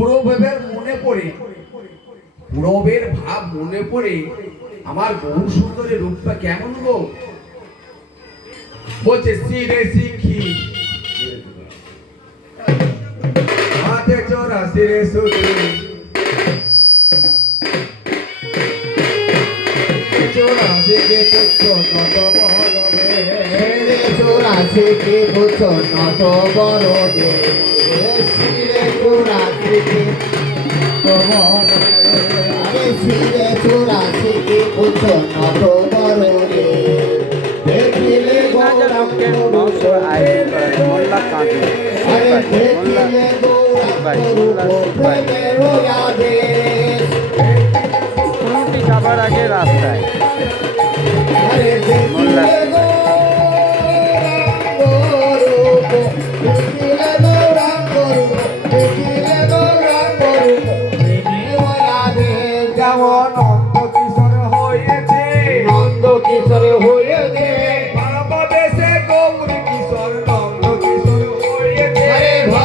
পুরবের মনে পড়ে, পুরবের ভাব মনে পড়ে আমার বহু সুন্দরী রূপটা কেমন গো। বলছে সিরে শিখি হাতে চোরা সিরে সুখী, চোরা শিখে তুচ্ছ নত বড়বে, চোরা শিখে তুচ্ছ নত বড়বে, সিরে চোরা শিখে সিরে চোরা শিখে তুচ্ছ নত বড়বে। দেখিলে লোকের বংশ আয়োজন মোল্লা কাঁদে দেখিলে কোনটি যাবার আগে রাস্তায় মোল্লা যেমন